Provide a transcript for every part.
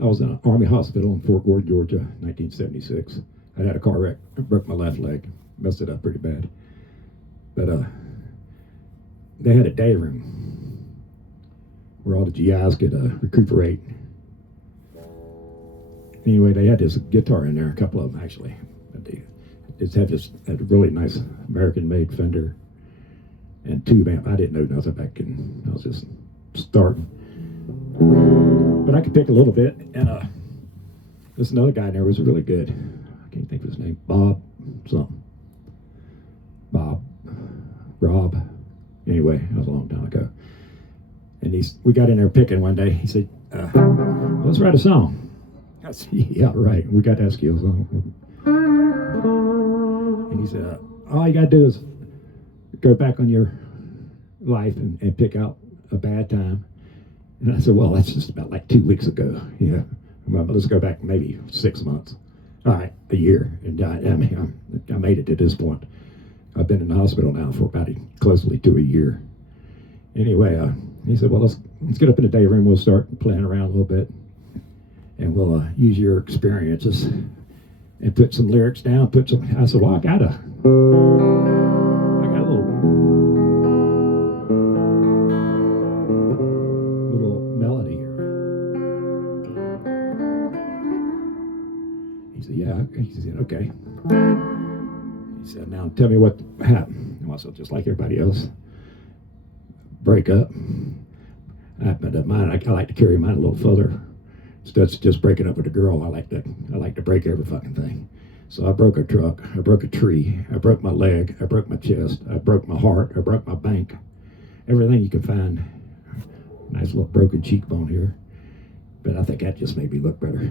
I was in an Army hospital in Fort Worth, Georgia, 1976. I had a car wreck. I broke my left leg, messed it up pretty bad. But they had a day room where all the GIs could recuperate. Anyway, they had this guitar in there, a couple of them actually. But they just had a really nice American-made Fender and tube amp. I didn't know nothing back then. I was just starting. But I could pick a little bit, and this another guy in there was really good. I can't think of his name. Bob something. Rob. Anyway, that was a long time ago. And we got in there picking one day. He said, let's write a song. I said, yeah, right. We got that skill song. And he said, all you got to do is go back on your life and pick out a bad time. And I said, well, that's just about like 2 weeks ago. Yeah. Well, let's go back maybe 6 months. All right, a year. And I made it to this point. I've been in the hospital now for about closely to a year. Anyway, he said, well, let's get up in the day room. We'll start playing around a little bit. And we'll use your experiences and put some lyrics down. I said, well, I got a little melody here. He said, yeah. He said, okay. He said, now tell me what happened. And I said, just like everybody else, break up. But mine, I like to carry mine a little further. Instead of just breaking up with a girl, I like to break every fucking thing. So I broke a truck, I broke a tree, I broke my leg, I broke my chest, I broke my heart, I broke my bank. Everything you can find. Nice little broken cheekbone here. But I think that just made me look better.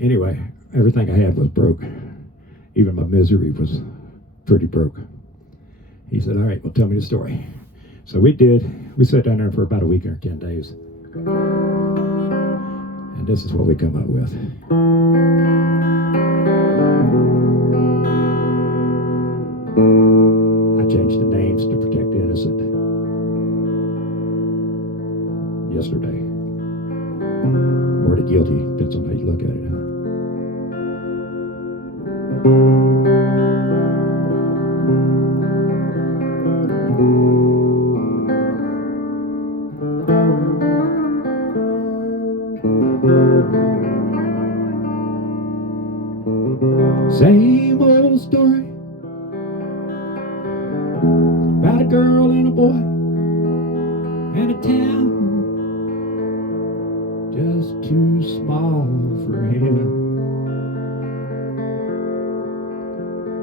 Anyway, everything I had was broke. Even my misery was pretty broke. He said, all right, well, tell me the story. So we did. We sat down there for about a week or 10 days. And this is what we come up with. I changed the names to protect the innocent. Yesterday. Or the guilty, depends on how you look at it, huh? Same old story about a girl and a boy and a town just too small for him.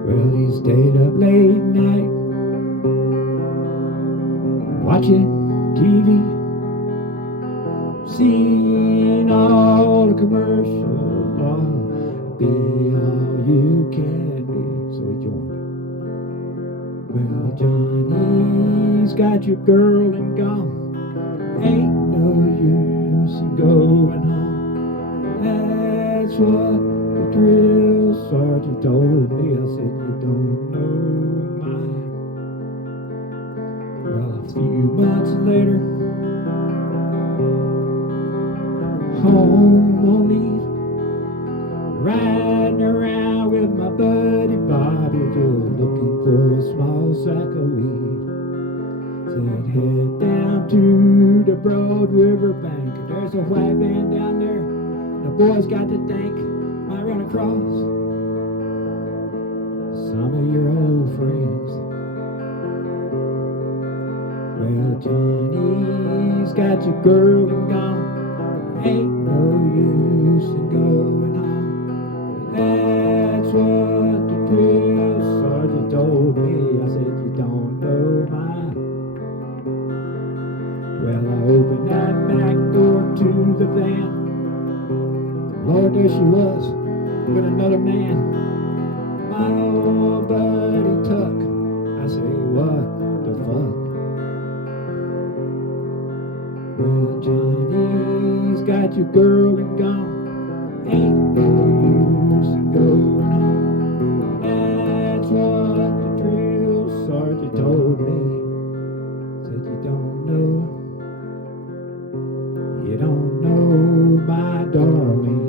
Well, he stayed up late night watching TV, seeing all the commercials. Be all you can be. So he joined. Well, Johnny's got your girl and gone. Ain't no use in going home. That's what the drill sergeant told me. I said, you don't know mine. Well, a few months later, home on leave, riding around with my buddy Bobby, just looking for a small sack of weed. Said, head down to the Broad River bank. There's a white van down there. The boys got to think might run across some of your old friends. Well, Johnny's got your girl and gone. Ain't no use in going on. That's what the drill sergeant told me. I said, you don't know mine. Well, I opened that back door to the van. Lord, there she was with another man. My old buddy Tuck. I say, what the fuck? Well, Johnny's got your girl and gone. Ain't no use in going home. That's what the drill sergeant told me. Said, you don't know my darling.